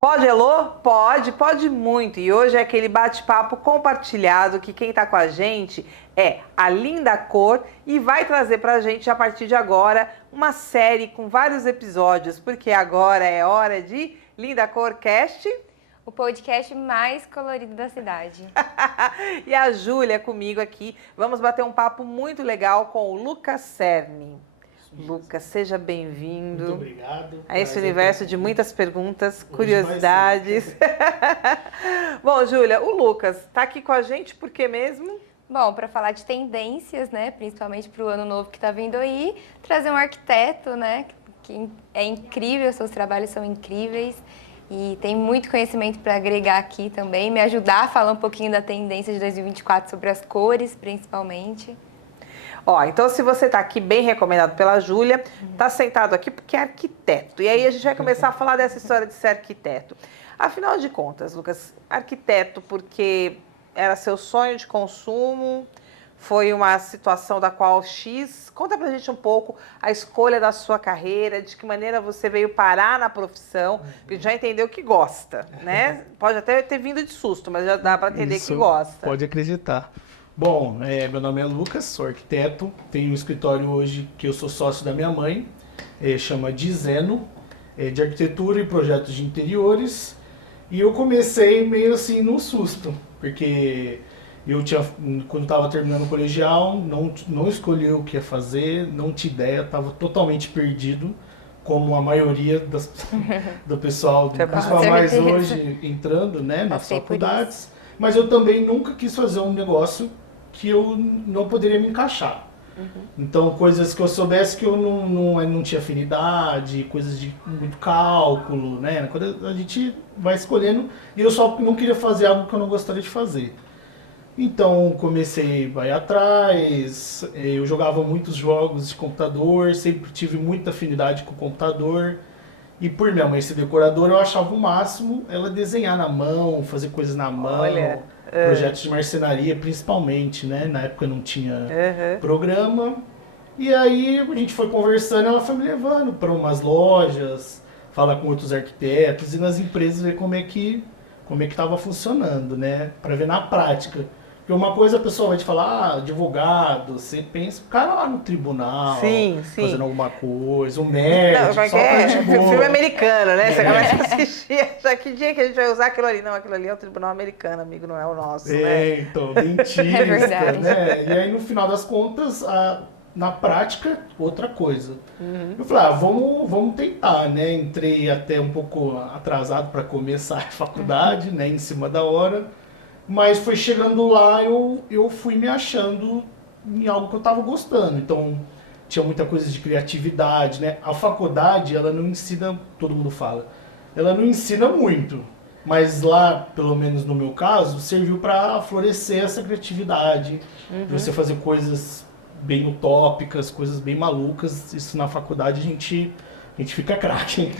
Pode, Elô? Pode muito. E hoje é aquele bate-papo compartilhado que quem está com a gente é a Linda Cor e vai trazer para a gente, a partir de agora, uma série com vários episódios, porque agora é hora de Linda Cor Cast. O podcast mais colorido da cidade. E a Júlia comigo aqui. Vamos bater um papo muito legal com o Lucas Cerny. Lucas, seja bem-vindo. Muito obrigado. A esse universo de muitas perguntas, curiosidades. Bom, Júlia, o Lucas está aqui com a gente por quê mesmo? Bom, para falar de tendências, né, principalmente para o ano novo que está vindo aí, trazer um arquiteto, né, que é incrível, seus trabalhos são incríveis e tem muito conhecimento para agregar aqui também, me ajudar a falar um pouquinho da tendência de 2024 sobre as cores, principalmente. Ó, então se você está aqui bem recomendado pela Júlia, está sentado aqui porque é arquiteto. E aí a gente vai começar a falar dessa história de ser arquiteto. Afinal de contas, Lucas, arquiteto porque era seu sonho de consumo, foi uma situação da qual X... Conta pra gente um pouco a escolha da sua carreira, de que maneira você veio parar na profissão, porque já entendeu que gosta, né? Pode até ter vindo de susto, mas já dá para entender Isso, que gosta. Pode acreditar. Bom, meu nome é Lucas, sou arquiteto, tenho um escritório hoje que eu sou sócio da minha mãe, chama Dizeno, de arquitetura e projetos de interiores, e eu comecei meio assim num susto, porque quando estava terminando o colegial, não escolhi o que ia fazer, não tinha ideia, estava totalmente perdido, como a maioria do pessoal, principalmente mais hoje, entrando, né, nas faculdades. Mas eu também nunca quis fazer um negócio que eu não poderia me encaixar. Então, coisas que eu soubesse que eu não tinha afinidade, coisas de muito cálculo, né? Quando a gente vai escolhendo, e eu só não queria fazer algo que eu não gostaria de fazer. Então, comecei a ir atrás, eu jogava muitos jogos de computador, sempre tive muita afinidade com o computador. E por minha mãe ser decoradora, eu achava o máximo ela desenhar na mão, fazer coisas na mão, projetos de marcenaria principalmente, né? Na época não tinha programa. E aí a gente foi conversando, ela foi me levando para umas lojas, falar com outros arquitetos e nas empresas ver como é que estava funcionando, né? Para ver na prática. Porque uma coisa a pessoa vai te falar, advogado, você pensa, o cara lá no tribunal, fazendo alguma coisa, um médico, não, só parte boa. Filme americano, né? Você começa a assistir, já que dia que a gente vai usar aquilo ali? Não, aquilo ali é o tribunal americano, amigo, não é o nosso, né? Então, dentista, né? E aí, no final das contas, na prática, outra coisa. Eu falei, vamos tentar, né? Entrei até um pouco atrasado para começar a faculdade, né? Em cima da hora. Mas foi chegando lá, eu fui me achando em algo que eu estava gostando. Então, tinha muita coisa de criatividade, né? A faculdade, ela não ensina, todo mundo fala, ela não ensina muito. Mas lá, pelo menos no meu caso, serviu para florescer essa criatividade, para você fazer coisas bem utópicas, coisas bem malucas. Isso na faculdade a gente fica craque.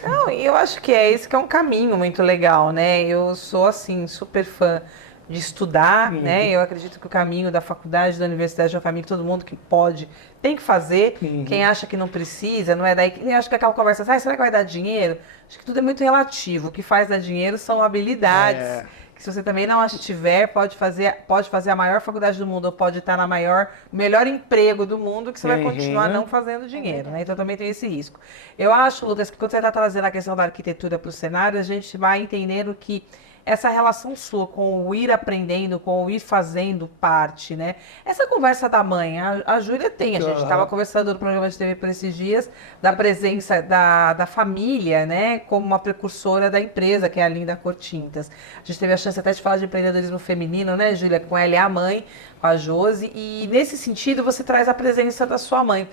Não, eu acho que é esse que é um caminho muito legal, né? Eu sou, assim, super fã de estudar, né? Eu acredito que o caminho da faculdade, da universidade é um caminho que todo mundo que pode tem que fazer. Quem acha que não precisa, não é daí. Quem acha que aquela conversa, será que vai dar dinheiro? Acho que tudo é muito relativo. O que faz dar dinheiro são habilidades. Que se você também não as tiver, pode fazer a maior faculdade do mundo, ou pode estar na melhor emprego do mundo, que você vai continuar não fazendo dinheiro, né? Então também tem esse risco. Eu acho, Lucas, que quando você está trazendo a questão da arquitetura para o cenário, a gente vai entendendo que essa relação sua com o ir aprendendo, com o ir fazendo parte, né? Essa conversa da mãe, a Júlia tem, a gente estava conversando no programa de TV por esses dias, da presença da família, né? Como uma precursora da empresa, que é a Linda Cor Tintas. A gente teve a chance até de falar de empreendedorismo feminino, né, Júlia? Com ela e a mãe, com a Josi, e nesse sentido você traz a presença da sua mãe.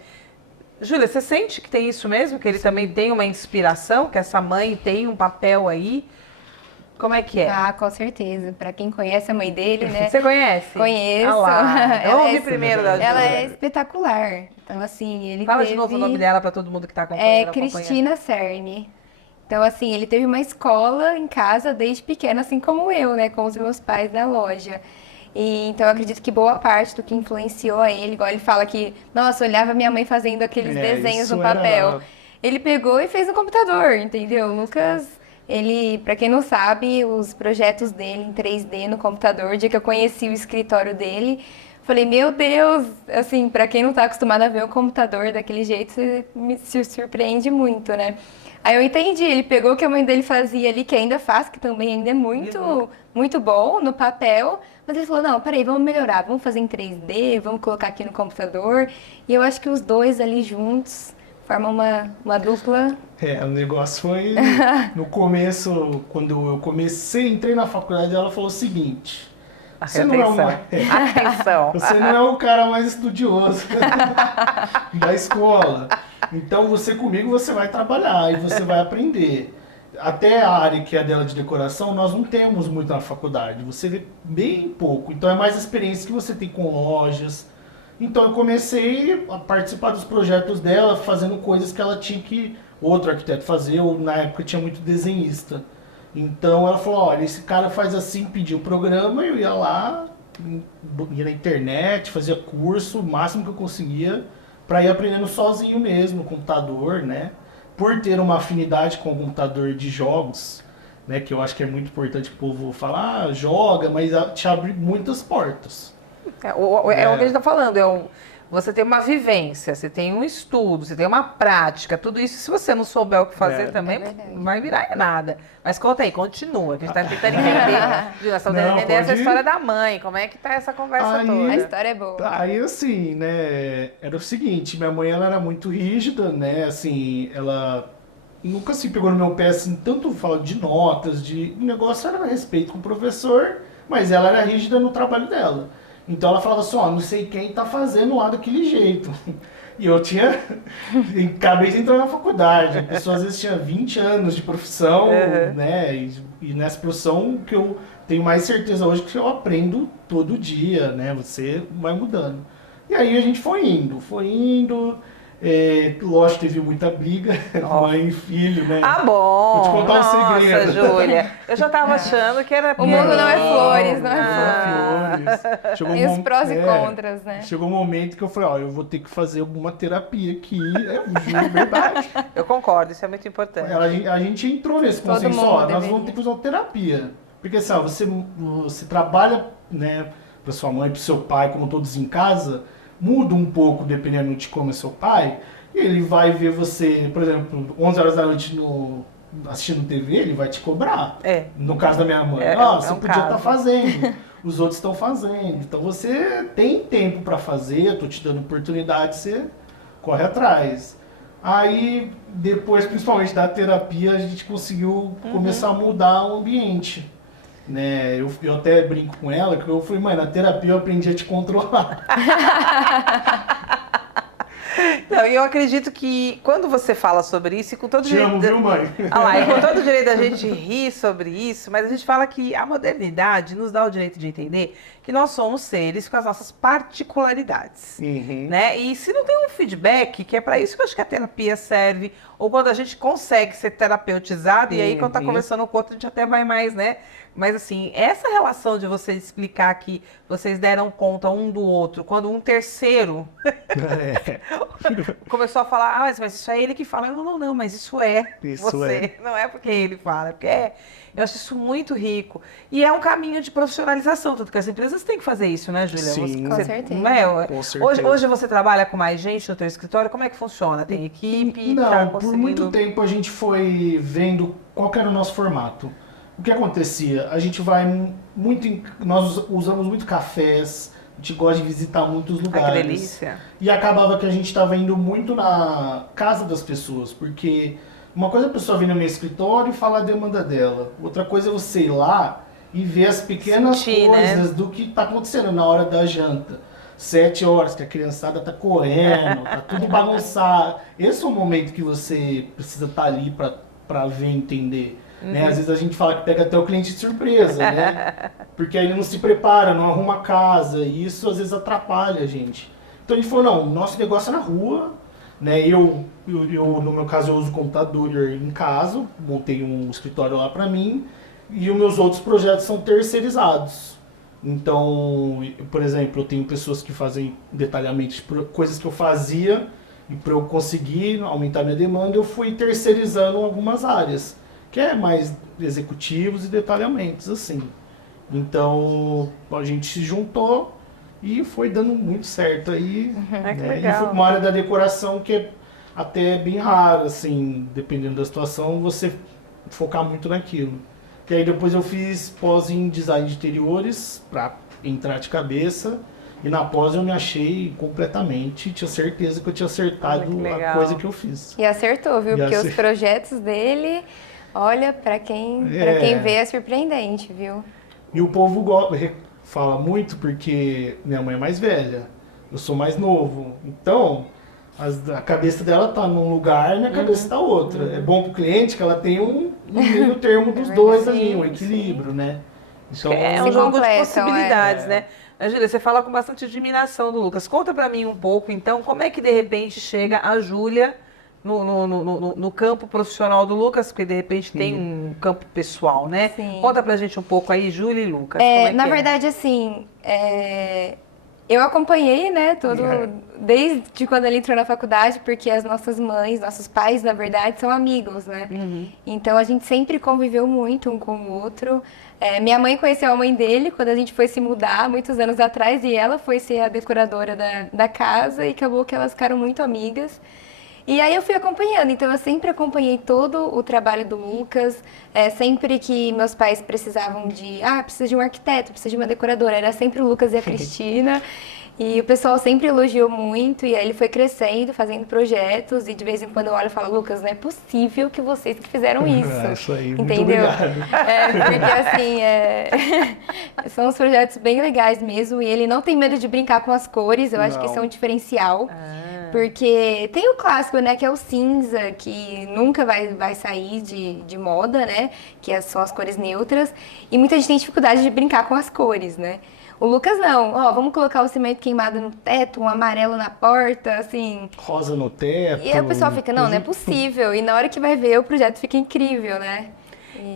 Júlia, você sente que tem isso mesmo? Que ele também tem uma inspiração, que essa mãe tem um papel aí? Como é que é? Ah, com certeza. Para quem conhece a mãe dele, né? Você conhece? Conheço. Ah lá. Eu ouvi primeiro da Júlia. Ela é espetacular. Então, assim, ele Fala teve... de novo o nome dela para todo mundo que está acompanhando. É Cristina Cerny. Então, assim, ele teve uma escola em casa desde pequeno, assim como eu, né? Com os meus pais na loja. E, então, eu acredito que boa parte do que influenciou a ele, igual ele fala que, nossa, olhava minha mãe fazendo aqueles desenhos no papel. Ele pegou e fez no computador, entendeu? O Lucas Ele, para quem não sabe, os projetos dele em 3D no computador, o dia que eu conheci o escritório dele, falei, meu Deus, assim, para quem não tá acostumado a ver o computador daquele jeito, você se surpreende muito, né? Aí eu entendi, ele pegou o que a mãe dele fazia ali, que ainda faz, que também ainda é muito bom no papel, mas ele falou, não, peraí, vamos melhorar, vamos fazer em 3D, vamos colocar aqui no computador. E eu acho que os dois ali juntos formam uma dupla. O negócio foi, no começo, quando eu entrei na faculdade, ela falou o seguinte, você não Atenção. você não é o cara mais estudioso da escola. Então comigo você vai trabalhar e você vai aprender. Até a área que é dela de decoração, nós não temos muito na faculdade. Você vê bem pouco. Então é mais a experiência que você tem com lojas. Então eu comecei a participar dos projetos dela, fazendo coisas que ela tinha que outro arquiteto fazer, ou na época tinha muito desenhista. Então ela falou, olha, esse cara faz assim, pediu o programa, eu ia lá, ia na internet, fazia curso, o máximo que eu conseguia, para ir aprendendo sozinho mesmo, no computador, né? Por ter uma afinidade com o computador de jogos, né? Que eu acho que é muito importante o povo falar, joga, mas te abre muitas portas. É o que a gente está falando, você tem uma vivência, você tem um estudo, você tem uma prática, tudo isso, se você não souber o que fazer também, não vai virar nada. Mas conta aí, continua, que a gente está tentando entender. Nós estamos tentando entender essa história da mãe, como é que tá essa conversa toda. A história é boa. Aí, assim, né, era o seguinte, minha mãe, ela era muito rígida, né, assim, ela nunca se pegou no meu pé, assim, tanto fala de notas, o negócio era a respeito com o professor, mas ela era rígida no trabalho dela. Então ela falava assim, ó, não sei quem tá fazendo lá daquele jeito. E eu acabei de entrar na faculdade, a pessoa às vezes tinha 20 anos de profissão, né, e nessa profissão que eu tenho mais certeza hoje que eu aprendo todo dia, né, você vai mudando. E aí a gente foi indo, lógico, teve muita briga, mãe e filho, né? Ah, bom! Vou te contar um segredo. Júlia, eu já tava achando que era... O mundo não é flores, não é flores. Tem os prós e contras, né? Chegou um momento que eu falei, ó, eu vou ter que fazer alguma terapia aqui, eu juro, verdade. Eu concordo, isso é muito importante. A gente entrou nesse consenso, ó, nós vamos ter que fazer uma terapia. Porque assim, ó, você trabalha, né, pra sua mãe, pro seu pai, como todos em casa, muda um pouco dependendo de como é seu pai, e ele vai ver você, por exemplo, 11 horas da noite assistindo TV, ele vai te cobrar. No caso da minha mãe, você podia estar fazendo, os outros estão fazendo. Então você tem tempo para fazer, eu tô te dando oportunidade, você corre atrás. Aí, depois, principalmente da terapia, a gente conseguiu começar a mudar o ambiente. Né, eu até brinco com ela, que eu falei, mãe, na terapia eu aprendi a te controlar. Não, eu acredito que quando você fala sobre isso, e com todo direito... Te amo, viu, mãe? E com todo direito da gente rir sobre isso, mas a gente fala que a modernidade nos dá o direito de entender que nós somos seres com as nossas particularidades, né? E se não tem um feedback, que é para isso que eu acho que a terapia serve, ou quando a gente consegue ser terapeutizado, e aí quando tá conversando com o outro, a gente até vai mais, né? Mas assim, essa relação de você explicar que vocês deram conta um do outro, quando um terceiro começou a falar, mas isso é ele que fala. Não, mas isso é você. Não é porque ele fala, porque eu acho isso muito rico. E é um caminho de profissionalização, tanto que as empresas têm que fazer isso, né, Júlia? Sim, com certeza. Não é? Com certeza. Hoje você trabalha com mais gente no teu escritório, como é que funciona? Tem equipe? Não, por muito tempo a gente foi vendo qual que era o nosso formato. O que acontecia? A gente vai nós usamos muito cafés, a gente gosta de visitar muitos lugares. Que delícia. E acabava que a gente estava indo muito na casa das pessoas, porque uma coisa é a pessoa vir no meu escritório e falar a demanda dela. Outra coisa é você ir lá e ver as pequenas coisas, né, do que está acontecendo na hora da janta. 7 horas que a criançada tá correndo, tá tudo bagunçado. Esse é o momento que você precisa estar ali para ver e entender. Né? Às vezes a gente fala que pega até o cliente de surpresa, né? Porque aí ele não se prepara, não arruma a casa, e isso às vezes atrapalha a gente. Então a gente falou, não, nosso negócio é na rua, né? Eu no meu caso, eu uso computador em casa, montei um escritório lá para mim, e os meus outros projetos são terceirizados. Então, por exemplo, eu tenho pessoas que fazem detalhamento de coisas que eu fazia, e para eu conseguir aumentar minha demanda, eu fui terceirizando algumas áreas, que é mais executivos e detalhamentos, assim. Então, a gente se juntou e foi dando muito certo aí. Que E legal. foi uma área da decoração que é até bem raro, assim, dependendo da situação, você focar muito naquilo. E aí depois eu fiz pós em design de interiores para entrar de cabeça. E na pós eu me achei completamente, tinha certeza que eu tinha acertado Olha, que legal. a coisa que eu fiz. E acertou, viu? E Porque os acertou. projetos dele, olha, pra quem vê é surpreendente, viu? E o povo fala muito porque minha mãe é mais velha, eu sou mais novo. Então, a cabeça dela tá num lugar e minha cabeça tá outra. É bom pro cliente que ela tem um meio termo dos dois ali, um equilíbrio, né? Então, É um Se jogo de completam, possibilidades, é. né? Júlia, você fala com bastante admiração do Lucas. Conta pra mim um pouco, então, como é que de repente chega a Júlia no campo profissional do Lucas, porque de repente tem um campo pessoal, né? Sim. Conta pra gente um pouco aí, Júlia e Lucas. como é Na que é? verdade, assim, eu acompanhei, né, desde quando ele entrou na faculdade, porque as nossas mães, nossos pais, na verdade, são amigos, né? Então a gente sempre conviveu muito um com o outro. Minha mãe conheceu a mãe dele quando a gente foi se mudar, muitos anos atrás, e ela foi ser a decoradora da casa, e acabou que elas ficaram muito amigas. E aí eu fui acompanhando, então eu sempre acompanhei todo o trabalho do Lucas, sempre que meus pais precisavam precisa de um arquiteto, precisa de uma decoradora, era sempre o Lucas e a Cristina, e o pessoal sempre elogiou muito, e aí ele foi crescendo, fazendo projetos, e de vez em quando eu olho e falo, Lucas, não é possível que vocês que fizeram isso, Isso aí, muito entendeu? obrigado. Porque assim, são uns projetos bem legais mesmo, e ele não tem medo de brincar com as cores, eu acho que Não. isso é um diferencial. Porque tem o clássico, né, que é o cinza, que nunca vai sair de moda, né, que são as cores neutras, e muita gente tem dificuldade de brincar com as cores, né. O Lucas não, vamos colocar o cimento queimado no teto, um amarelo na porta, assim. Rosa no teto. E aí o pessoal fica, não é possível, e na hora que vai ver o projeto fica incrível, né.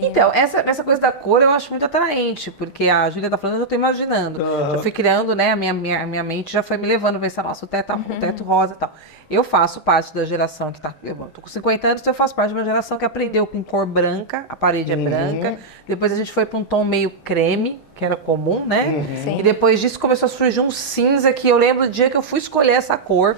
Então, essa coisa da cor eu acho muito atraente, porque a Júlia tá falando, eu já tô imaginando. Aham. Eu fui criando, né, a minha mente já foi me levando a pensar, nossa, o teto rosa e tal. Eu faço parte da geração que tá, eu tô com 50 anos, então eu faço parte de uma geração que aprendeu com cor branca, a parede é branca, depois a gente foi para um tom meio creme, que era comum, né? Sim. E depois disso começou a surgir um cinza, que eu lembro do dia que eu fui escolher essa cor,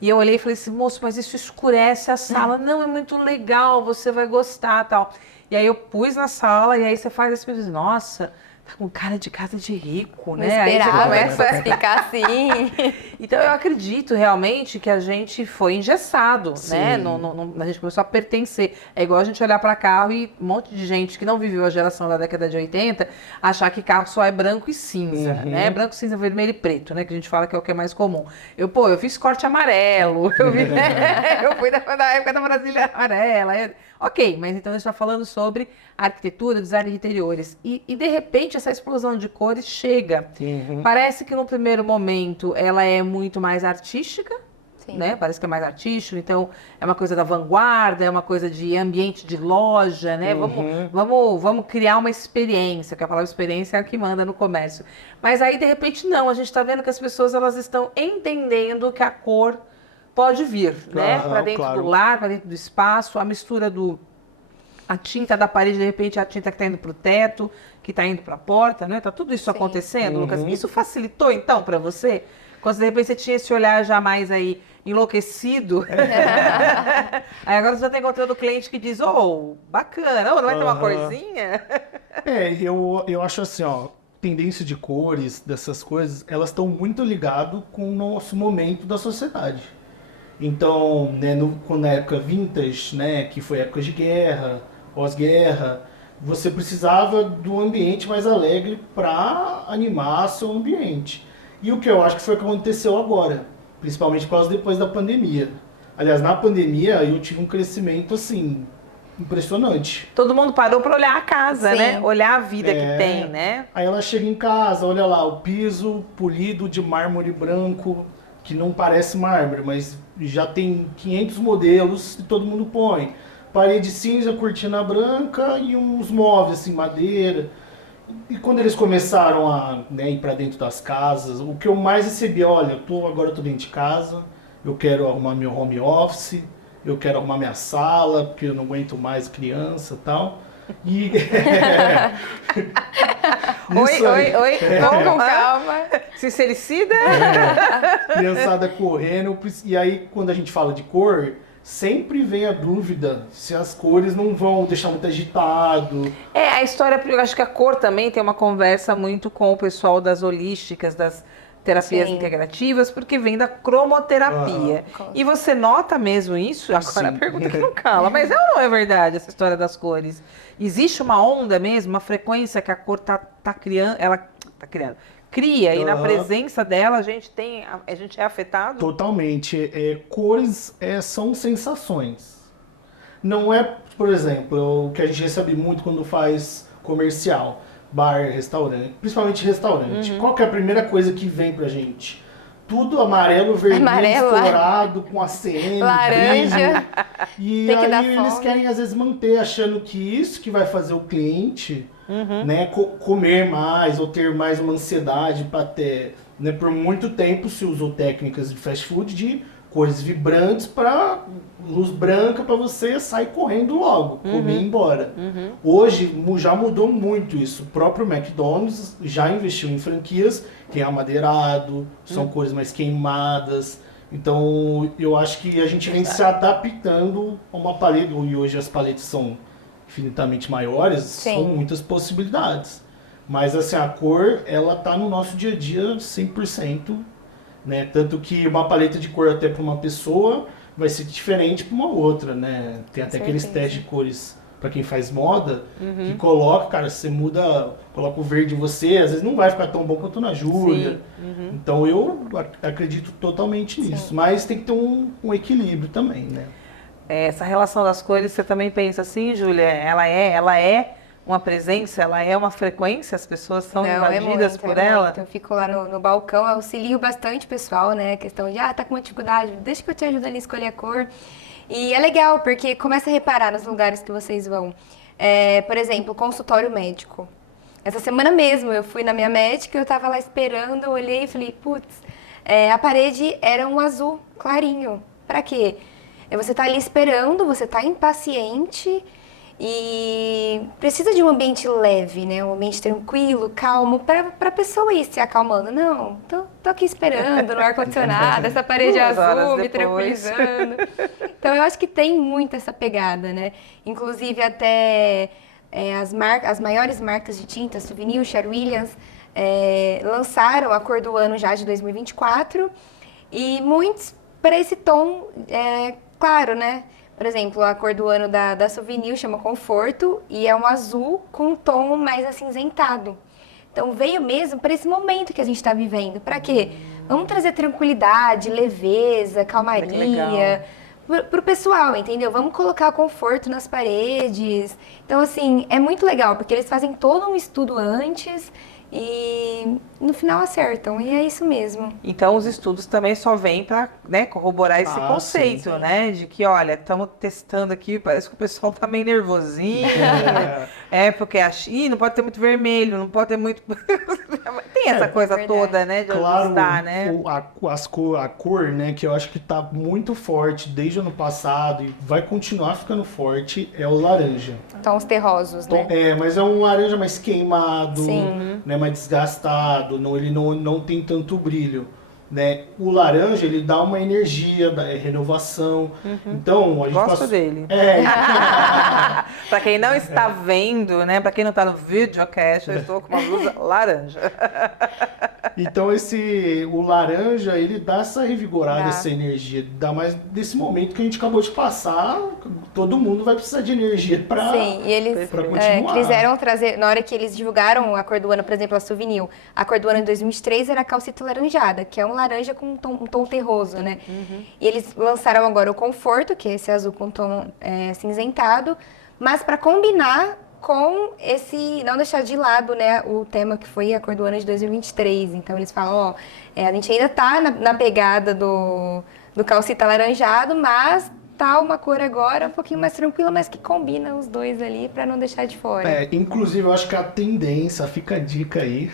e eu olhei e falei assim, moço, mas isso escurece a sala. Não, é muito legal, você vai gostar, tal. E aí eu pus na sala, e aí você faz esse assim, nossa, tá com cara de casa de rico, Não né? Aí você esperava começa a ficar assim. Então eu acredito realmente que a gente foi engessado, Sim. né? A gente começou a pertencer. É igual a gente olhar para carro e um monte de gente que não viveu a geração da década de 80 achar que carro só é branco e cinza, né? Branco, cinza, vermelho e preto, né? Que a gente fala que é o que é mais comum. Eu fiz corte amarelo, eu fui da época da Brasília amarela. Ok, mas então a gente está falando sobre arquitetura, design de interiores. E de repente essa explosão de cores chega. Parece que no primeiro momento ela é muito mais artística, Sim. né? Parece que é mais artístico, então é uma coisa da vanguarda, é uma coisa de ambiente de loja, né? Vamos criar uma experiência, que a palavra experiência é a que manda no comércio. Mas aí, de repente, não, a gente está vendo que as pessoas elas estão entendendo que a cor pode vir, né? Para dentro do lar, para dentro do espaço, a mistura a tinta da parede, de repente, é a tinta que está indo para o teto, que está indo para a porta, né? Tá tudo isso acontecendo, Lucas? Isso facilitou, então, para você? Quando de repente você tinha esse olhar já mais aí enlouquecido, aí agora você já está encontrando o cliente que diz, bacana, não vai ter uma corzinha? Eu acho assim, tendência de cores, dessas coisas, elas estão muito ligadas com o nosso momento da sociedade. Então, né, na época vintage, né, que foi época de guerra, pós-guerra, você precisava do ambiente mais alegre para animar seu ambiente. E o que eu acho que foi o que aconteceu agora, principalmente depois da pandemia. Aliás, na pandemia eu tive um crescimento assim impressionante. Todo mundo parou para olhar a casa, Sim. né? Olhar a vida que tem, né? Aí ela chega em casa, olha lá, o piso polido de mármore branco, que não parece mármore, mas já tem 500 modelos e todo mundo põe. Parede cinza, cortina branca e uns móveis assim, madeira. E quando eles começaram a ir para dentro das casas, o que eu mais recebi, olha, agora eu tô dentro de casa, eu quero arrumar meu home office, eu quero arrumar minha sala, porque eu não aguento mais criança e tal. E... Oi, Vamos com calma. Sincericida? Criançada correndo. E aí, quando a gente fala de cor, sempre vem a dúvida se as cores não vão deixar muito agitado. A história, eu acho que a cor também tem uma conversa muito com o pessoal das holísticas, das terapias integrativas, porque vem da cromoterapia. E você nota mesmo isso? Agora a pergunta que não cala, mas é ou não é verdade essa história das cores? Existe uma onda mesmo, uma frequência que a cor tá criando, ela tá criando, cria, e na presença dela a gente é afetado? Totalmente. Cores são sensações. Não é, por exemplo, o que a gente recebe muito quando faz comercial. Bar, restaurante, principalmente restaurante. Qual que é a primeira coisa que vem pra gente? Tudo amarelo, vermelho, dourado, com ACN, laranja. E aí eles querem às vezes manter, achando que isso que vai fazer o cliente né, comer mais ou ter mais uma ansiedade para ter. Né, por muito tempo se usou técnicas de fast food de cores vibrantes para luz branca para você sair correndo logo, comer e ir embora. Hoje já mudou muito isso. O próprio McDonald's já investiu em franquias que é amadeirado, são cores mais queimadas. Então eu acho que a gente vem se adaptando a uma paleta, e hoje as paletas são infinitamente maiores, são muitas possibilidades. Mas assim, a cor, ela tá no nosso dia a dia 100%. Né? Tanto que uma paleta de cor até para uma pessoa vai ser diferente para uma outra, né? Tem até aqueles testes de cores para quem faz moda, que coloca, cara, você muda, coloca o verde em você, às vezes não vai ficar tão bom quanto na Júlia. Então eu acredito totalmente nisso, mas tem que ter um equilíbrio também, né? Essa relação das cores, você também pensa assim, Júlia? Ela é uma presença, ela é uma frequência, as pessoas são invadidas por ela? Muito. Eu fico lá no balcão, auxilio bastante o pessoal, né? A questão de, tá com uma dificuldade, deixa que eu te ajudo ali a escolher a cor. E é legal, porque começa a reparar nos lugares que vocês vão. Por exemplo, consultório médico. Essa semana mesmo, eu fui na minha médica, eu tava lá esperando, eu olhei e falei, putz, a parede era um azul clarinho. Pra quê? Você tá ali esperando, você tá impaciente, e precisa de um ambiente leve, né? Um ambiente tranquilo, calmo, para a pessoa ir se acalmando. Não, tô aqui esperando no ar-condicionado, essa parede azul, me tranquilizando. Então, eu acho que tem muito essa pegada, né? Inclusive, até as maiores marcas de tinta, Souvenir, Sherwin-Williams, lançaram a cor do ano já de 2024. E muitos para esse tom, claro, né? Por exemplo, a cor do ano da Souvenir chama Conforto e é um azul com um tom mais acinzentado. Então veio mesmo para esse momento que a gente está vivendo. Para quê? Vamos trazer tranquilidade, leveza, calmaria para o pessoal, entendeu? Vamos colocar conforto nas paredes. Então, assim, é muito legal, porque eles fazem todo um estudo antes e no final acertam, e é isso mesmo. Então os estudos também só vêm para, né, corroborar esse conceito, sim. Né? De que, olha, estamos testando aqui, parece que o pessoal tá meio nervosinho. Porque não pode ter muito vermelho, não pode ter muito... Tem essa coisa toda, né? De ajustar, né? A cor, né, que eu acho que tá muito forte desde o ano passado e vai continuar ficando forte, é o laranja. Tons terrosos, né? Mas é um laranja mais queimado, sim. Né, mais desgastado, ele não tem tanto brilho. Né? O laranja, ele dá uma energia, dá renovação. Então, a gente gosto dele. Para quem não está vendo, né? Para quem não está no videocast, eu estou com uma blusa laranja. Então, o laranja, ele dá essa revigorada, essa energia. Dá mais desse momento que a gente acabou de passar, todo mundo vai precisar de energia para sim, e eles quiseram trazer, na hora que eles divulgaram a cor do ano, por exemplo, a Souvenir, a cor do ano de 2003 era a calcita laranjada, que é um laranja com um tom terroso, né? E eles lançaram agora o Conforto, que é esse azul com tom cinzentado, mas para combinar com esse, não deixar de lado, né, o tema que foi a cor do ano de 2023. Então eles falam, a gente ainda tá na pegada do calcita laranjado, mas tá uma cor agora um pouquinho mais tranquila, mas que combina os dois ali para não deixar de fora. Inclusive eu acho que a tendência, fica a dica aí,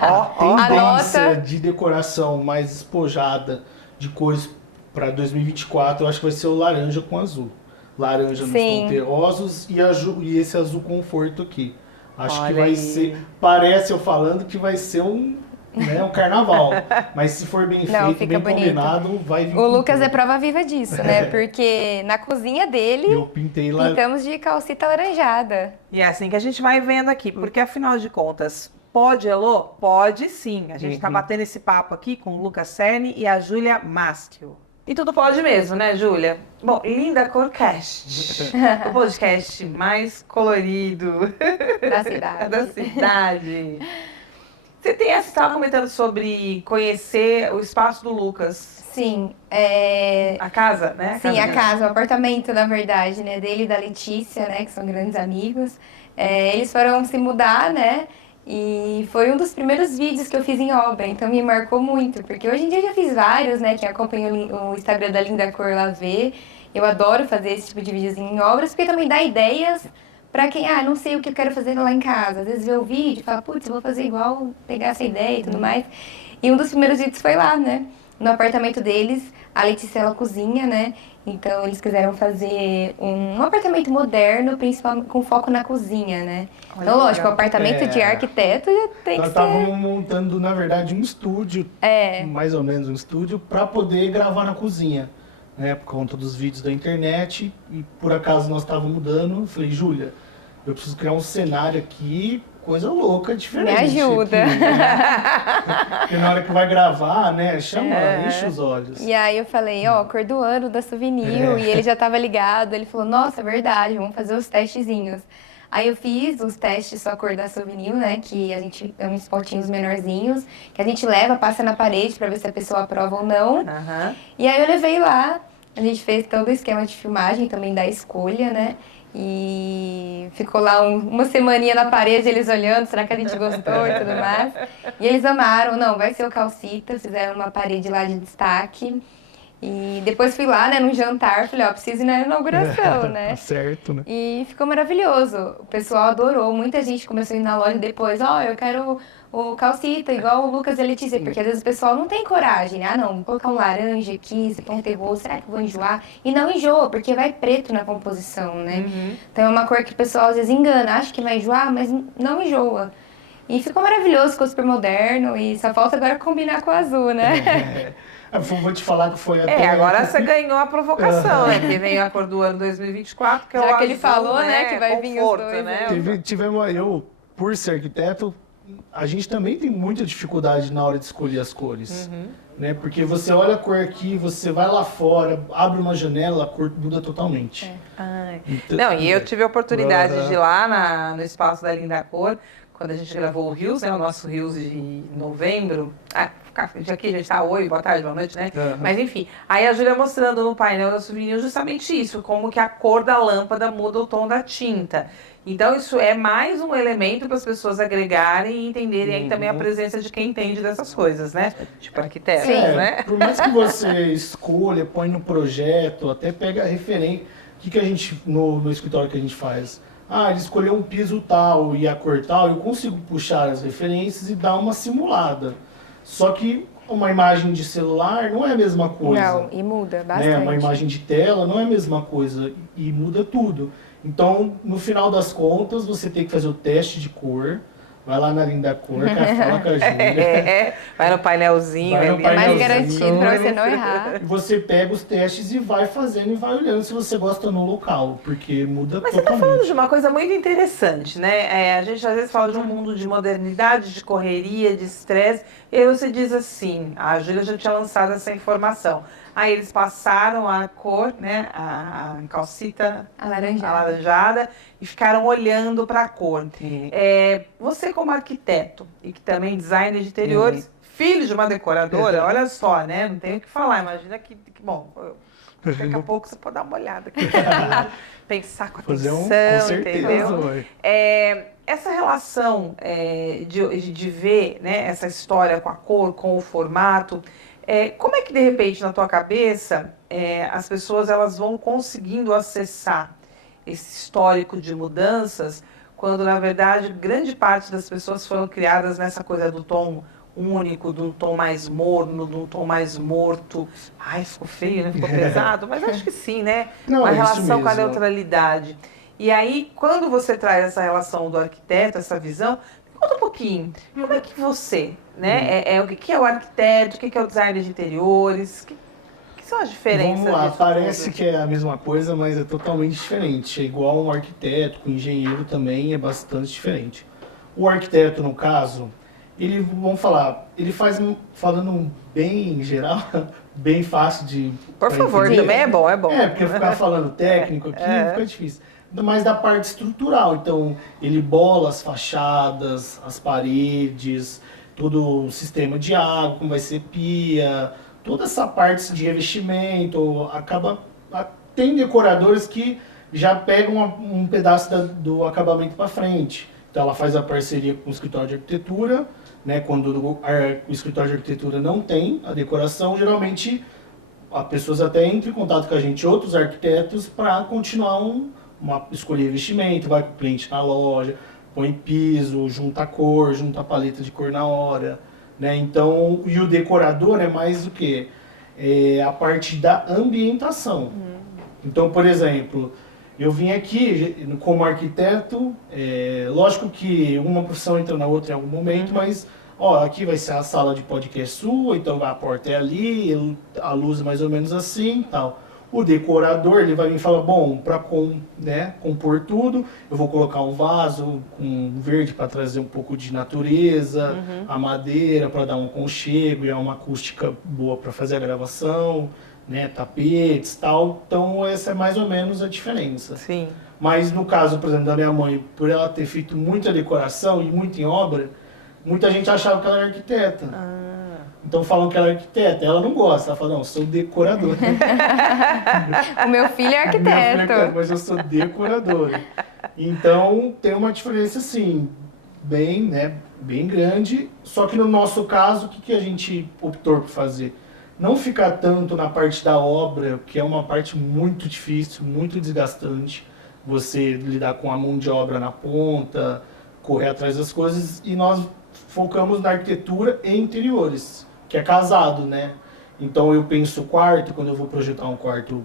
a tendência de decoração mais despojada, de cores para 2024 eu acho que vai ser o laranja com azul. Laranja nos Sim. tons terrosos e esse azul conforto aqui. Acho que Olha vai aí. ser, parece eu falando que vai ser um carnaval. Mas se for bem Não, feito, fica bem bonito. combinado, vai vir O com Lucas tudo. é prova viva disso, né? Porque na cozinha dele, Eu pintei lá. pintamos de calcita laranjada. E é assim que a gente vai vendo aqui, porque afinal de contas, pode, Elô? Pode sim. A gente tá batendo esse papo aqui com o Lucas Cerny e a Júlia Mastio. E tudo pode mesmo, né, Júlia? Bom, Linda Corcast, o podcast mais colorido Da cidade. da cidade. Você estava comentando sobre conhecer o espaço do Lucas, Sim, a casa, né? sim, a casa, o apartamento, na verdade, né, dele e da Letícia, né, que são grandes amigos. Eles foram se mudar, né, e foi um dos primeiros vídeos que eu fiz em obra, então me marcou muito, porque hoje em dia eu já fiz vários, né, quem acompanha o Instagram da Linda Cor lá vê. Eu adoro fazer esse tipo de videozinho em obras, porque também dá ideias pra quem, não sei o que eu quero fazer lá em casa. Às vezes vê o vídeo e fala, putz, eu vou fazer igual, pegar essa ideia e tudo mais. E um dos primeiros vídeos foi lá, né? No apartamento deles, a Letícia, ela cozinha, né? Então, eles quiseram fazer um apartamento moderno, principalmente com foco na cozinha, né? Olha Então, lógico, o legal. apartamento de arquiteto já tem que Nós ser... estávamos montando, na verdade, um estúdio, mais ou menos um estúdio, para poder gravar na cozinha, né? Por conta dos vídeos da internet. E por acaso nós estávamos mudando. Eu falei, Júlia, eu preciso criar um cenário aqui, coisa louca, diferente. Me ajuda. Aqui, né? Porque na hora que vai gravar, né? Enche os olhos. E aí eu falei, cor do ano da Souvenir, e ele já tava ligado, ele falou, nossa, é verdade, vamos fazer os testezinhos. Aí eu fiz os testes só cor da Souvenir, né, que a gente é uns potinhos menorzinhos, que a gente leva, passa na parede pra ver se a pessoa aprova ou não. Aham. E aí eu levei lá, a gente fez todo o esquema de filmagem também da escolha, né, e ficou lá uma semaninha na parede, eles olhando, será que a gente gostou e tudo mais. E eles amaram, não, vai ser o calcita, fizeram uma parede lá de destaque. E depois fui lá, né, num jantar, falei, preciso ir na inauguração, né. Tá certo, né? E ficou maravilhoso, o pessoal adorou, muita gente começou a ir na loja depois, eu quero o calcita, igual o Lucas e a Letícia, porque às vezes o pessoal não tem coragem, né? Não, vou colocar um laranja aqui, esse pão terroso, será que eu vou enjoar? E não enjoa, porque vai preto na composição, né? Então é uma cor que o pessoal às vezes engana, acha que vai enjoar, mas não enjoa. E ficou maravilhoso, ficou super moderno, e só falta agora combinar com o azul, né? Vou te falar que foi até... Agora você ganhou a provocação, né? Que veio a cor do ano 2024, que é o Já que ele azul, falou, né, que vai vir os conforto, dois, né? Eu, por ser arquiteto, a gente também tem muita dificuldade na hora de escolher as cores, né? Porque você olha a cor aqui, você vai lá fora, abre uma janela, a cor muda totalmente. Ai. Então, Não, e eu tive a oportunidade Aham. de ir lá no espaço da Linda Cor, quando a gente gravou o Rios, né? O nosso Rios de novembro. Aqui a gente tá, oi, boa tarde, boa noite, né? Aham. Mas enfim, aí a Júlia mostrando no painel da Souvenir justamente isso, como que a cor da lâmpada muda o tom da tinta. Então isso é mais um elemento para as pessoas agregarem e entenderem aí também a presença de quem entende dessas coisas, né? Tipo arquitetos, né? Por mais que você escolha, põe no projeto, até pega referência. O que a gente, no escritório que a gente faz? Ele escolheu um piso tal e a cor tal, eu consigo puxar as referências e dar uma simulada. Só que uma imagem de celular não é a mesma coisa. Não, e muda bastante. Né? Uma imagem de tela não é a mesma coisa e muda tudo. Então, no final das contas, você tem que fazer o teste de cor. Vai lá na Linda Cor, fala com a Júlia. Vai no painelzinho. Vai no ali. É mais painelzinho. garantido pra você não errar. E você pega os testes e vai fazendo e vai olhando se você gosta no local, porque muda Mas você está falando totalmente. de uma coisa muito interessante, né? A gente às vezes fala de um mundo de modernidade, de correria, de estresse, e aí você diz assim, a Júlia já tinha lançado essa informação. Aí eles passaram a cor, né, a calcita alaranjada, e ficaram olhando para a cor. Você como arquiteto e que também designer de interiores, filho de uma decoradora, olha só, né? Não tenho o que falar. Imagina que bom, daqui a pouco você pode dar uma olhada aqui, pensar com atenção, Com certeza, entendeu? vai. Essa relação de ver, né, essa história com a cor, com o formato, como é que de repente na tua cabeça as pessoas elas vão conseguindo acessar esse histórico de mudanças, quando na verdade grande parte das pessoas foram criadas nessa coisa do tom único, de um tom mais morno, de um tom mais morto. Ai, ficou feio, né? Ficou pesado, mas acho que sim, né? Não, Uma é isso relação com a mesmo. neutralidade. E aí, quando você traz essa relação do arquiteto, essa visão, conta um pouquinho, como é que você, né? O que é o arquiteto, o que é o designer de interiores, que são as diferenças Vamos lá, disso parece tudo? que é a mesma coisa, mas é totalmente diferente. É igual um arquiteto, com engenheiro também é bastante diferente. O arquiteto, no caso, ele, vamos falar, ele faz, falando bem em geral, bem fácil de Por pra favor, entender. também é bom, é bom. É, porque ficar falando técnico aqui fica difícil. Ainda mais da parte estrutural. Então, ele bola as fachadas, as paredes, todo o sistema de água, como vai ser pia, toda essa parte de revestimento. Tem decoradores que já pegam um pedaço do acabamento para frente. Então, ela faz a parceria com o escritório de arquitetura, né? Quando o escritório de arquitetura não tem a decoração, geralmente as pessoas até entram em contato com a gente, outros arquitetos, para continuar escolher investimento, vai com o cliente na loja, põe piso, junta cor, junta paleta de cor na hora, né? Então, e o decorador é mais o quê? É a parte da ambientação. Então, por exemplo, eu vim aqui como arquiteto, lógico que uma profissão entra na outra em algum momento, mas aqui vai ser a sala de podcast sua, então a porta é ali, a luz é mais ou menos assim e tal. O decorador, ele vai vir e fala, bom, para compor tudo, eu vou colocar um vaso com verde para trazer um pouco de natureza, a madeira para dar um aconchego e uma acústica boa para fazer a gravação, né, tapetes e tal. Então essa é mais ou menos a diferença. Sim. Mas no caso, por exemplo, da minha mãe, por ela ter feito muita decoração e muito em obra, muita gente achava que ela era arquiteta. Então falam que ela é arquiteta, ela não gosta, ela fala, não, eu sou decoradora. O meu filho é Minha filha é arquiteto. arquiteta, mas eu sou decoradora. Então tem uma diferença assim, bem grande. Só que no nosso caso, o que a gente optou por fazer? Não ficar tanto na parte da obra, que é uma parte muito difícil, muito desgastante. Você lidar com a mão de obra na ponta, correr atrás das coisas, e nós focamos na arquitetura e interiores, que é casado, né? Então eu penso quarto, quando eu vou projetar um quarto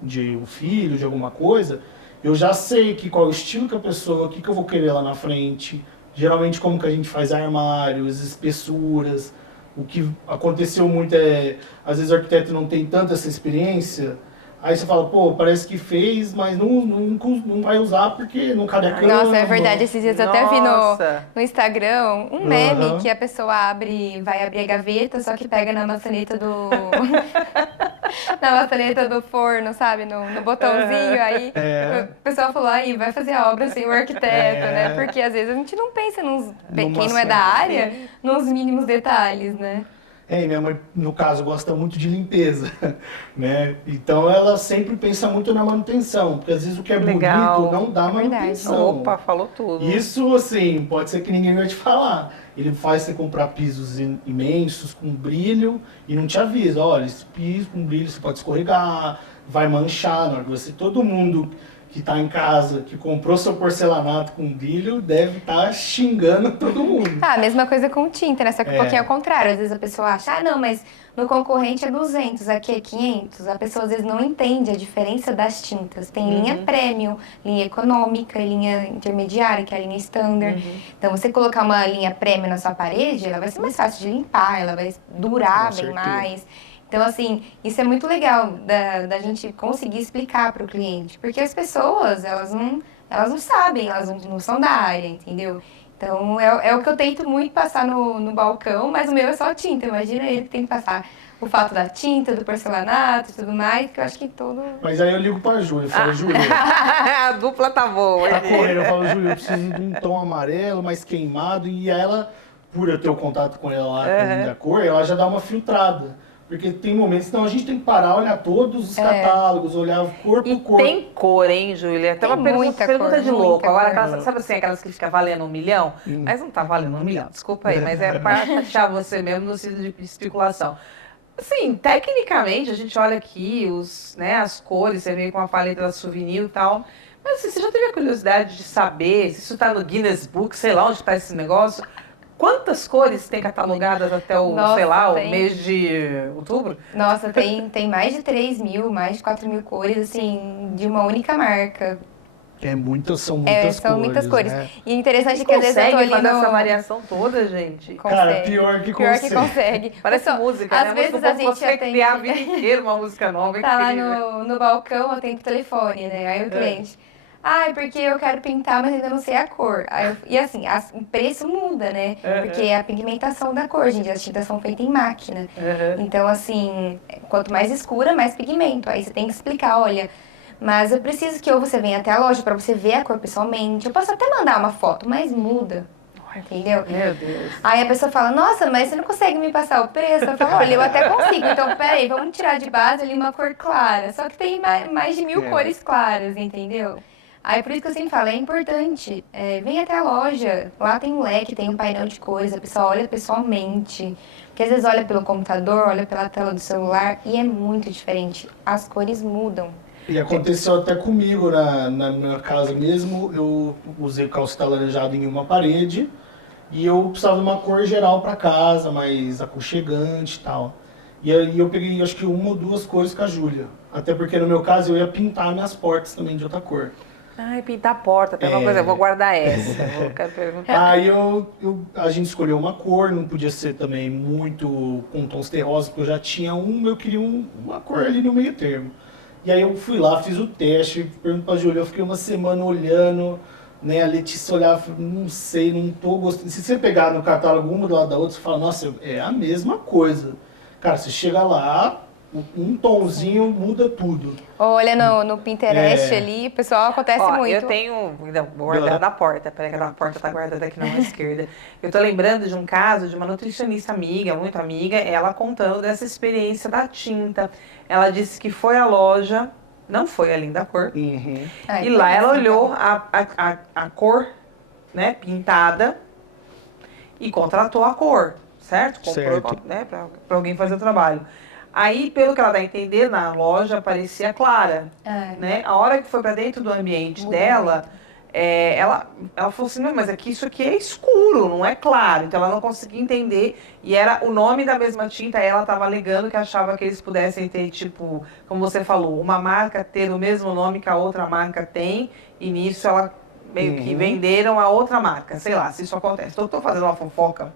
de um filho, de alguma coisa, eu já sei qual é o estilo que a pessoa, o que eu vou querer lá na frente, geralmente como que a gente faz armários, espessuras. O que aconteceu muito às vezes o arquiteto não tem tanta essa experiência, aí você fala, pô, parece que fez, mas não vai usar porque não cabe a cama. Nossa, é verdade. Esses dias eu até vi Nossa. no Instagram um meme Aham. que a pessoa vai abrir a gaveta, só que pega na maçaneta do... na maçaneta do forno, sabe? No botãozinho, aí o pessoal falou, aí vai fazer a obra sem o arquiteto, né? Porque às vezes a gente não pensa quem não é da área, nos mínimos detalhes, né? E minha mãe, no caso, gosta muito de limpeza, né? Então ela sempre pensa muito na manutenção, porque às vezes o que é Legal. bonito não dá Verdade. manutenção. Opa, falou tudo. Isso, assim, pode ser que ninguém vai te falar. Ele faz você comprar pisos imensos, com brilho, e não te avisa. Olha, esse piso com brilho você pode escorregar, vai manchar. Na hora que todo mundo que está em casa, que comprou seu porcelanato com brilho, deve estar xingando todo mundo. Ah, a mesma coisa com tinta, né? Só que um pouquinho ao contrário. Às vezes a pessoa acha, não, mas no concorrente é 200, aqui é 500. A pessoa às vezes não entende a diferença das tintas. Tem linha premium, linha econômica, linha intermediária, que é a linha standard. Então, você colocar uma linha premium na sua parede, ela vai ser mais fácil de limpar, ela vai durar Com bem certeza. mais. Então, assim, isso é muito legal da gente conseguir explicar para o cliente. Porque as pessoas, elas não sabem, elas não são da área, entendeu? Então, é o que eu tento muito passar no balcão, mas o meu é só tinta. Imagina ele que tem que passar o fato da tinta, do porcelanato e tudo mais, que eu acho que todo... Mas aí eu ligo pra Júlia, eu falo, Júlia, A dupla tá boa. tá correndo, eu falo, Júlia, eu preciso de um tom amarelo, mais queimado, e aí ela, por eu ter o contato com ela lá, com a cor, ela já dá uma filtrada. Porque tem momentos, então a gente tem que parar, olhar todos os catálogos, olhar cor por cor. Tem cor, hein, Júlia? Tem uma muita pergunta cor, de louco. muita Agora, cor. aquelas, sabe assim, aquelas que ficam valendo 1 milhão? Mas não tá valendo 1 milhão, desculpa aí, mas é para taxar você mesmo no sentido de especulação. Assim, tecnicamente, a gente olha aqui as cores, você vem com a paleta da Souvenir e tal. Mas assim, você já teve a curiosidade de saber se isso tá no Guinness Book, sei lá onde tá esse negócio? Quantas cores tem catalogadas até o, Nossa, sei lá, o tem. mês de outubro? Nossa, tem mais de 3.000, mais de 4.000 cores, assim, de uma única marca. São muitas São muitas cores. né? E interessante que às vezes eu tô Consegue ali fazer no... essa variação toda, gente? Cara, Consegue. pior que Pior que consegue. consegue. Parece Pessoal, música, às né? vezes Você a gente consegue atende- criar a vida inteira uma música nova, é Tá lá incrível. no balcão, eu tenho telefone, né? Aí o cliente, porque eu quero pintar, mas ainda não sei a cor. E assim, o preço muda, né? Porque é a pigmentação da cor, gente, as tintas são feitas em máquina. Uhum. Então, assim, quanto mais escura, mais pigmento. Aí você tem que explicar, olha, mas eu preciso que ou você venha até a loja pra você ver a cor pessoalmente. Eu posso até mandar uma foto, mas muda. Entendeu? Meu Deus. Aí a pessoa fala, nossa, mas você não consegue me passar o preço? Eu falo, olha, eu até consigo, então peraí, vamos tirar de base ali uma cor clara. Só que tem mais de 1.000 cores claras, entendeu? Aí por isso que eu sempre falo, é importante, vem até a loja, lá tem um leque, tem um painel de cores, a pessoa olha pessoalmente. Porque às vezes olha pelo computador, olha pela tela do celular e é muito diferente. As cores mudam. E aconteceu até comigo na minha casa mesmo. Eu usei calcita alaranjado em uma parede e eu precisava de uma cor geral para casa, mais aconchegante e tal. E aí eu peguei acho que uma ou duas cores com a Júlia. Até porque no meu caso eu ia pintar minhas portas também de outra cor. Ai, pintar a porta, tem uma coisa, eu vou guardar essa. Eu quero perguntar. Aí a gente escolheu uma cor, não podia ser também muito com tons terrosos, porque eu já tinha eu queria uma cor ali no meio termo. E aí eu fui lá, fiz o teste, pergunto pra Júlia, eu fiquei uma semana olhando, né, a Letícia olhava, não sei, não tô gostando. Se você pegar no catálogo uma do lado da outra, você fala, nossa, é a mesma coisa. Cara, você chega lá, um tomzinho muda tudo. Olha no Pinterest ali, pessoal, acontece Ó, muito. eu tenho, ainda vou guardar na porta, peraí que a porta tá guardada aqui na mão esquerda. Eu tô lembrando de um caso de uma nutricionista amiga, muito amiga, ela contando dessa experiência da tinta. Ela disse que foi à loja, não foi a Linda Cor, Ai, e lá ela parece, olhou então. a cor, né, pintada e contratou a cor, certo? Comprou, Certo. né, pra alguém fazer o trabalho. Aí, pelo que ela dá a entender, na loja parecia clara, né? A hora que foi para dentro do ambiente Muda dela, ela falou assim, não, mas aqui isso aqui é escuro, não é claro. Então ela não conseguia entender. E era o nome da mesma tinta, ela estava alegando que achava que eles pudessem ter, tipo, como você falou, uma marca ter o mesmo nome que a outra marca tem, e nisso ela meio que venderam a outra marca, sei lá, se isso acontece. Estou fazendo uma fofoca.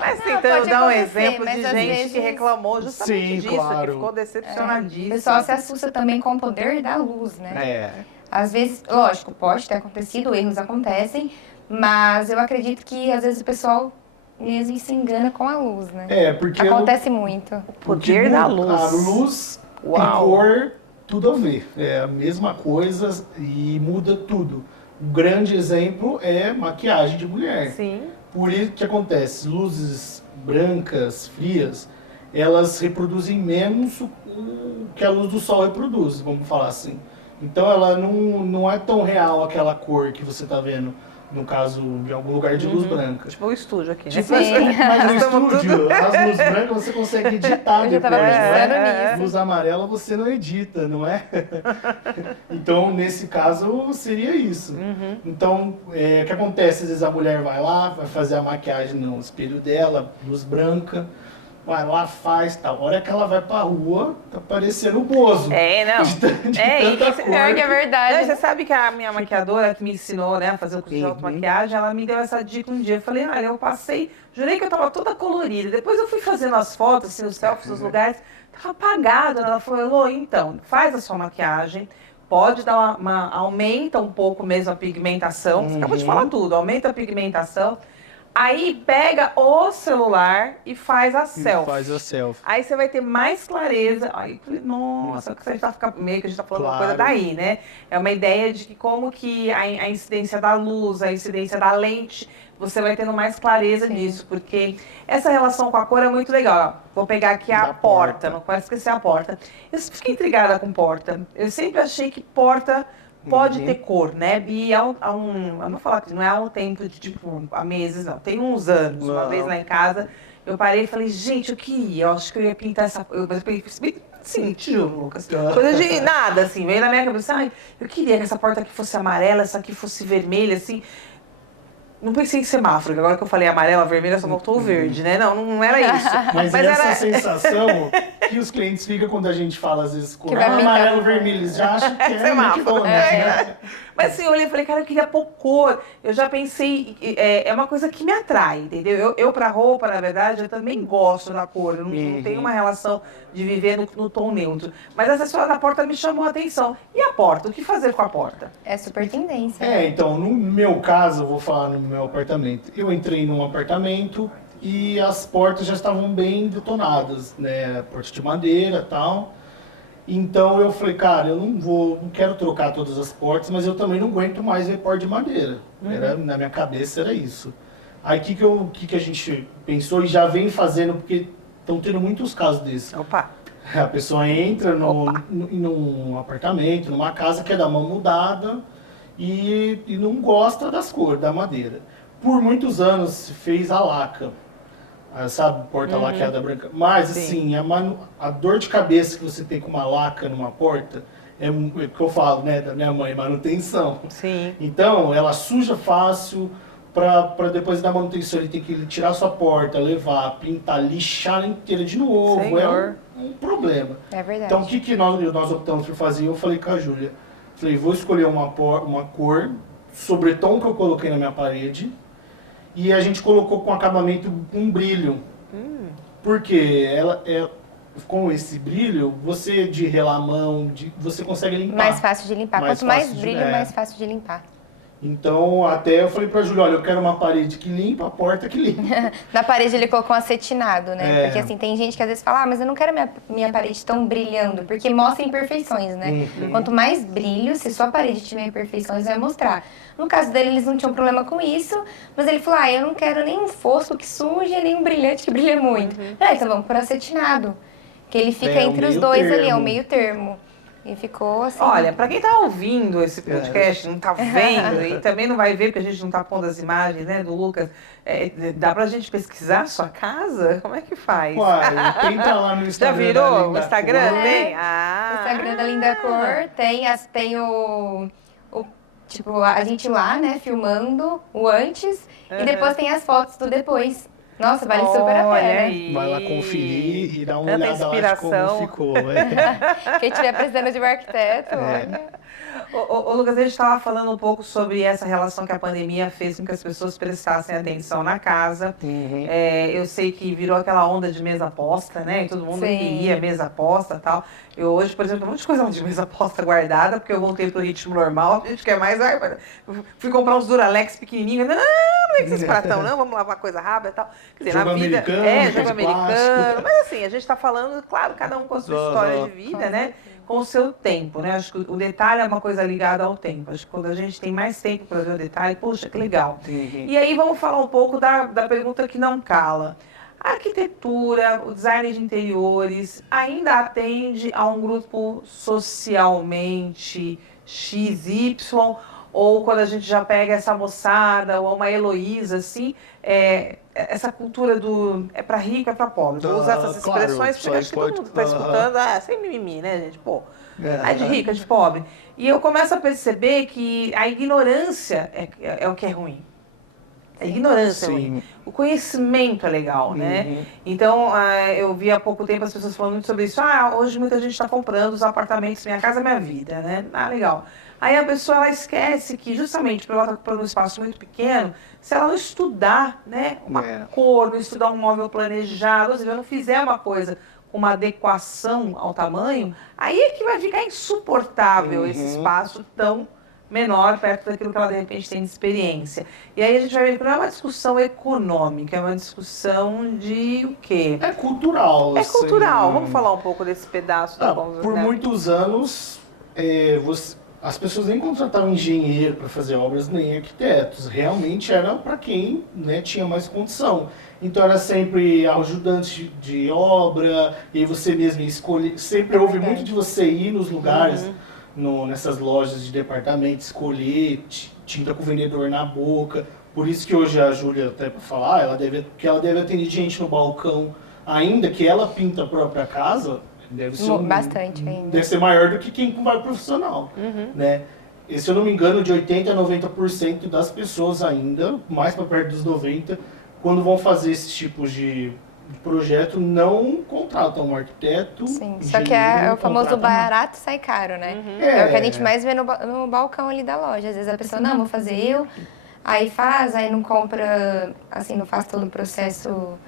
Mas tentando pode dar um acontecer, exemplo mas de às gente vezes- que reclamou justamente Sim, disso, claro. que ficou O decepcionadíssima. pessoal se assusta também com o poder da luz, né? É. Às vezes, lógico, pode ter acontecido, erros acontecem, mas eu acredito que às vezes o pessoal mesmo se engana com a luz, né? Porque Acontece muito. Poder da luz. A luz e Uau. cor, tudo a ver. É a mesma coisa e muda tudo. Um grande exemplo é maquiagem de mulher. Sim. Por isso que acontece, luzes brancas, frias, elas reproduzem menos o que a luz do sol reproduz, vamos falar assim. Então ela não é tão real aquela cor que você está vendo, no caso, de algum lugar de luz branca. Tipo o estúdio aqui, né? Tipo, mas no Estamos estúdio, as luzes brancas você consegue editar Eu já depois, tava não é? pensando nisso. Luz amarela você não edita, não é? Então, nesse caso, seria isso. Então, o que acontece? Às vezes a mulher vai lá, vai fazer a maquiagem no espelho dela, luz branca, vai lá, faz, tal. A hora que ela vai pra rua, tá parecendo o Bozo. Não. De tanta cor. Pior que é verdade. Não, você sabe que a minha maquiadora que me ensinou, né, a fazer o curso de automaquiagem, ela me deu essa dica um dia. Eu falei, olha, eu passei, jurei que eu tava toda colorida. Depois eu fui fazendo as fotos, assim, os selfies dos lugares, tava apagado. Ela falou, Elô, então, faz a sua maquiagem, pode dar aumenta um pouco mesmo a pigmentação. Você acabou de falar tudo, aumenta a pigmentação. Aí pega o celular e faz a selfie. Faz a selfie. Aí você vai ter mais clareza. Aí, nossa, que você tá ficando meio que a gente tá falando uma coisa daí, né? É uma ideia de que como que a incidência da luz, a incidência da lente, você vai tendo mais clareza nisso, porque essa relação com a cor é muito legal. Ó, vou pegar aqui a porta, não pode esquecer a porta. Eu sempre fiquei intrigada com porta. Eu sempre achei que porta pode ter cor, né? E eu não falar que não é há um tempo de tipo, há meses, não. Tem uns anos, uma vez lá em casa, eu parei e falei, gente, eu acho que eu ia pintar essa. Sim, te juro, Lucas. Coisa de nada, assim, veio na minha cabeça, eu queria que essa porta aqui fosse amarela, essa aqui fosse vermelha, assim. Não pensei em semáforo, agora que eu falei amarela, vermelha, só faltou o verde, né? Não era isso. Mas essa sensação que os clientes ficam quando a gente fala, às vezes, com amarelo, vermelho, eles já acham que é semáforo. né? Mas assim, eu olhei e falei, cara, eu queria pôr cor. Eu já pensei, é uma coisa que me atrai, entendeu? Eu pra roupa, na verdade, eu também gosto da cor. Eu não tenho uma relação de viver no tom neutro. Mas essa história da porta me chamou a atenção. E a porta? O que fazer com a porta? É super tendência. Então, no meu caso, eu vou falar no meu apartamento. Eu entrei num apartamento e as portas já estavam bem detonadas, né? Porta de madeira e tal. Então eu falei, cara, eu não quero trocar todas as portas, mas eu também não aguento mais ver porta de madeira. Na minha cabeça era isso. Aí o que a gente pensou e já vem fazendo, porque estão tendo muitos casos desses. Opa! A pessoa entra num apartamento, numa casa que é da mão mudada e não gosta das cores, da madeira. Por muitos anos se fez a laca. Sabe, porta laqueada branca. Mas, assim, a dor de cabeça que você tem com uma laca numa porta é o que eu falo, né, da minha mãe, manutenção. Sim. Então, ela suja fácil, para depois da manutenção ele tem que tirar sua porta, levar, pintar, lixar ela inteira de novo. Senhor. É um problema. É verdade. Então, o que nós optamos por fazer? Eu falei com a Júlia. Falei, vou escolher uma cor, sobretom que eu coloquei na minha parede, e a gente colocou com acabamento com brilho. Porque com esse brilho, você de relar a mão, você consegue limpar. Mais fácil de limpar. Quanto mais brilho, mais fácil de limpar. Então, até eu falei pra Júlia, olha, eu quero uma parede que limpa, a porta que limpa. Na parede ele colocou um acetinado, né? Porque assim, tem gente que às vezes fala, mas eu não quero minha parede tão brilhando, porque mostra imperfeições, né? Quanto mais brilho, se sua parede tiver imperfeições, vai mostrar. No caso dele, eles não tinham problema com isso, mas ele falou, eu não quero nem um fosco que suja, nem um brilhante que brilha muito. Então vamos por acetinado, que ele fica entre os dois ali, é o meio termo. E ficou assim. Olha, pra quem tá ouvindo esse podcast, não tá vendo, e também não vai ver, porque a gente não tá pondo as imagens, né, do Lucas, dá pra gente pesquisar a sua casa? Como é que faz? Uai, tenta lá no Instagram. Já virou o Instagram? Tem? O Instagram da Linda Cor tem o tipo, a gente lá, né, filmando o antes, e depois tem as fotos do depois. Nossa, vale super a pena. Vai lá conferir e dar uma Tanta olhada lá de como ficou. Quem estiver precisando de um arquiteto, Ô, Lucas, a gente estava falando um pouco sobre essa relação que a pandemia fez com que as pessoas prestassem atenção na casa. Eu sei que virou aquela onda de mesa posta, né? E todo mundo queria mesa posta e tal. Eu hoje, por exemplo, tenho um monte de coisa de mesa posta guardada, porque eu voltei pro ritmo normal. A gente quer mais... Fui comprar uns Duralex pequenininhos. Não é que esses pratão, não. Vamos lavar coisa rápida e tal. Quer dizer, jogo na vida... americano, jogo americano. Mas assim, a gente está falando, claro, cada um com a sua história de vida, né? Com o seu tempo, né? Acho que o detalhe é uma coisa ligada ao tempo. Acho que quando a gente tem mais tempo para ver o detalhe, poxa, que legal. E aí vamos falar um pouco da pergunta que não cala. A arquitetura, o design de interiores, ainda atende a um grupo socialmente XY? Ou quando a gente já pega essa moçada, ou uma Heloísa, assim, essa cultura do é para rico, é para pobre. Vou usar essas expressões, porque acho que todo mundo está escutando, sem mimimi, né, gente? Pô, é de rico, é de pobre. E eu começo a perceber que a ignorância é o que é ruim. A ignorância é ruim. O conhecimento é legal, né? Então, eu vi há pouco tempo as pessoas falando muito sobre isso. Hoje muita gente está comprando os apartamentos Minha Casa Minha Vida, né? Legal. Aí a pessoa ela esquece que justamente por ela estar comprando um espaço muito pequeno, se ela não estudar, né, uma cor, não estudar um móvel planejado, ou seja, não fizer uma coisa com uma adequação ao tamanho, aí é que vai ficar insuportável esse espaço tão menor perto daquilo que ela de repente tem de experiência. E aí a gente vai ver que não é uma discussão econômica, é uma discussão de o quê? É cultural. É cultural. Vamos falar um pouco desse pedaço da conversa. Por muitos anos, as pessoas nem contratavam engenheiro para fazer obras, nem arquitetos. Realmente era para quem, né, tinha mais condição. Então era sempre ajudante de obra, e aí você mesmo escolhe. Sempre houve muito de você ir nos lugares, nessas lojas de departamento, escolher tinta com o vendedor na boca. Por isso que hoje a Júlia, até para falar, ela deve atender gente no balcão, ainda que ela pinta a própria casa. Deve ser bastante ainda. Deve ser maior do que quem vai profissional, né? se eu não me engano, de 80% a 90% das pessoas ainda, mais para perto dos 90%, quando vão fazer esses tipos de projeto, não contratam um arquiteto. Sim, só que é o famoso barato sai caro, né? É o que a gente mais vê no balcão ali da loja. Às vezes a pessoa, não, vou fazer eu, aí faz, aí não compra, assim, não faz todo o processo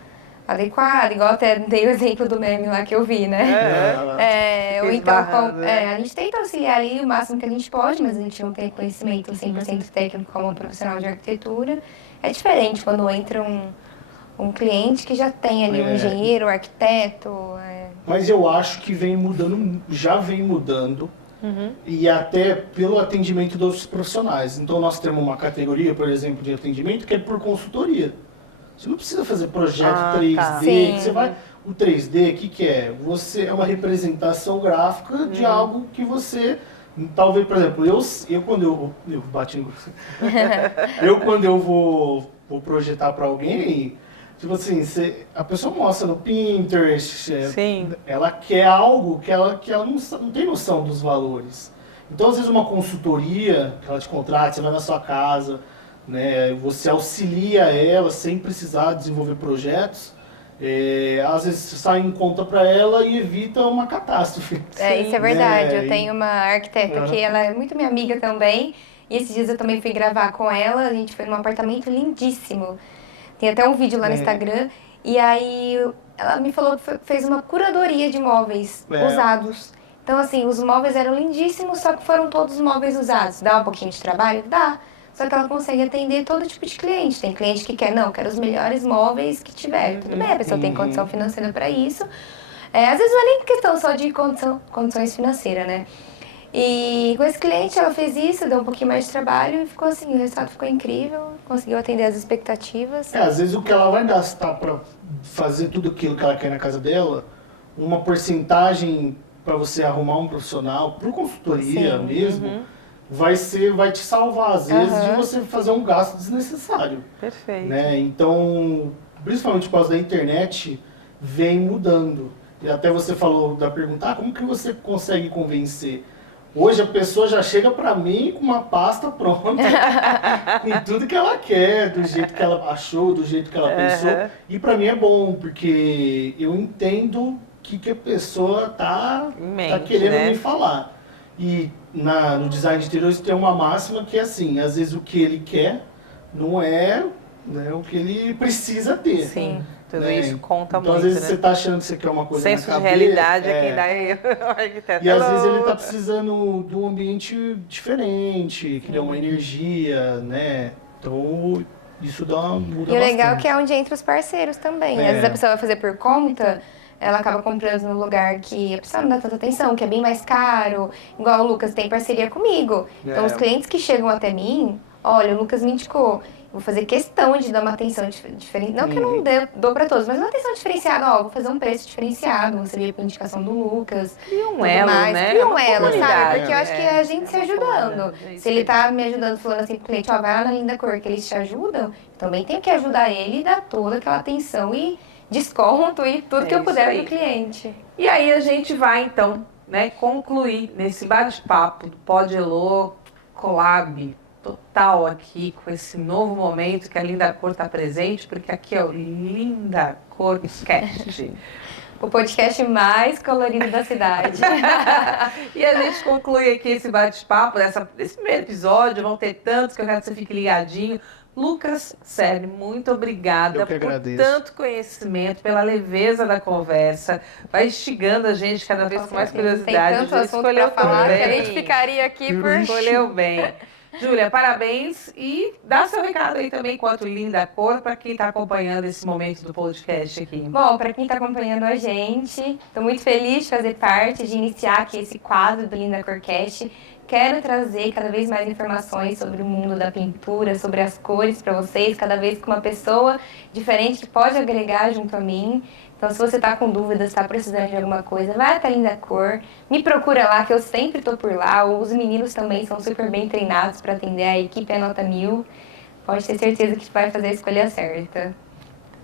adequado, igual até dei o exemplo do meme lá que eu vi, né? Ou então, a gente tenta auxiliar ali o máximo que a gente pode, mas a gente não tem conhecimento 100% técnico como um profissional de arquitetura. É diferente quando entra um cliente que já tem ali um engenheiro, um arquiteto. Mas eu acho que vem mudando, já vem mudando, e até pelo atendimento dos profissionais. Então nós temos uma categoria, por exemplo, de atendimento que é por consultoria. Você não precisa fazer projeto 3D, tá. que você vai... O 3D, o que é? Você é uma representação gráfica de algo que você... Talvez, por exemplo, eu quando eu bati no... eu quando eu vou projetar para alguém, tipo assim, a pessoa mostra no Pinterest, ela quer algo que ela não tem noção dos valores. Então, às vezes, uma consultoria, que ela te contrata, você vai na sua casa, né, você auxilia ela sem precisar desenvolver projetos, às vezes sai em conta para ela e evita uma catástrofe. Isso é verdade. Eu tenho uma arquiteta que ela é muito minha amiga também, e esses dias eu também fui gravar com ela, a gente foi num apartamento lindíssimo. Tem até um vídeo lá no Instagram, e aí ela me falou que fez uma curadoria de móveis usados. Então, assim, os móveis eram lindíssimos, só que foram todos móveis usados. Dá um pouquinho de trabalho? Dá. Só que ela consegue atender todo tipo de cliente. Tem cliente que quer, não, quero os melhores móveis que tiver. Tudo bem, a pessoa tem condição financeira para isso. Às vezes não é nem questão só de condições financeiras, né? E com esse cliente ela fez isso, deu um pouquinho mais de trabalho e ficou assim, o resultado ficou incrível, conseguiu atender as expectativas. Às vezes o que ela vai gastar para fazer tudo aquilo que ela quer na casa dela, uma porcentagem para você arrumar um profissional, por consultoria mesmo, vai te salvar, às vezes, de você fazer um gasto desnecessário. Perfeito. Né? Então, principalmente por causa da internet, vem mudando. E até você falou da pergunta, como que você consegue convencer? Hoje a pessoa já chega para mim com uma pasta pronta, com tudo que ela quer, do jeito que ela achou, do jeito que ela pensou. E para mim é bom, porque eu entendo o que a pessoa tá querendo me falar. E no design de interiores tem uma máxima que é assim, às vezes o que ele quer não é, né, o que ele precisa ter. Sim, tudo isso conta então, muito, às vezes né? você está achando que você quer uma coisa Senso na de cabeça, realidade é quem dá o arquiteto. E às vezes ele está precisando de um ambiente diferente, que dê uma energia, né? Então isso muda E o legal é bastante. que é onde entra os parceiros também. Às vezes a pessoa vai fazer por conta, ela acaba comprando num lugar que a pessoa não dá tanta atenção, que é bem mais caro. Igual o Lucas tem parceria comigo. Então os clientes que chegam até mim, olha, o Lucas me indicou. Vou fazer questão de dar uma atenção diferente. Não que eu não dou pra todos, mas uma atenção diferenciada. Vou fazer um preço diferenciado. Você veio por indicação do Lucas. Cria um elo, né? Cria um elo, sabe? Porque eu acho que é a gente se ajudando. Se ele tá me ajudando, falando assim pro cliente, vai lá na Linda Cor, que eles te ajudam, também tem que ajudar ele e dar toda aquela atenção e desconto e tudo que eu puder pro cliente. E aí a gente vai, então, né, concluir nesse bate-papo do Pod Elo Collab total aqui, com esse novo momento que a Linda Cor está presente, porque aqui é o Linda Cor Cast. O podcast mais colorido da cidade. E a gente conclui aqui esse bate-papo, desse primeiro episódio, vão ter tantos que eu quero que você fique ligadinho. Lucas, sério, muito obrigada por tanto conhecimento, pela leveza da conversa. Vai instigando a gente cada vez com mais curiosidade. Tem tanto assunto para falar que a gente ficaria aqui por... Escolheu bem. Júlia, parabéns e dá seu recado aí também enquanto Linda Cor para quem está acompanhando esse momento do podcast aqui. Bom, para quem está acompanhando a gente, estou muito feliz de fazer parte, de iniciar aqui esse quadro do Linda Corcast. Quero trazer cada vez mais informações sobre o mundo da pintura, sobre as cores para vocês, cada vez com uma pessoa diferente que pode agregar junto a mim. Então, se você está com dúvidas, está precisando de alguma coisa, vai até a Linda Cor, me procura lá, que eu sempre estou por lá. Os meninos também são super bem treinados para atender, a equipe é nota 1000. Pode ter certeza que vai fazer a escolha certa.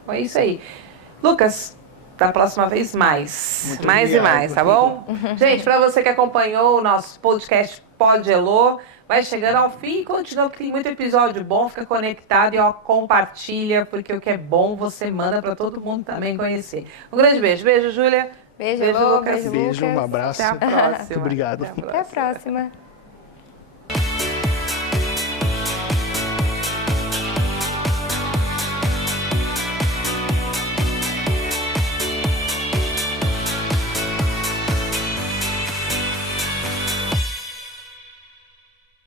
É isso aí. Lucas, da próxima vez mais. Muito mais obrigado, e mais, tá bom? Gente, para você que acompanhou o nosso podcast Pod Elo, vai chegando ao fim. Continua, que tem muito episódio bom. Fica conectado e ó, compartilha, porque o que é bom você manda para todo mundo também conhecer. Um grande beijo. Beijo, Júlia. Beijo, Beijo, Lô, Lucas. beijo, Beijo, Lucas. um abraço. Até a próxima. Muito obrigado. Até a Até a próxima.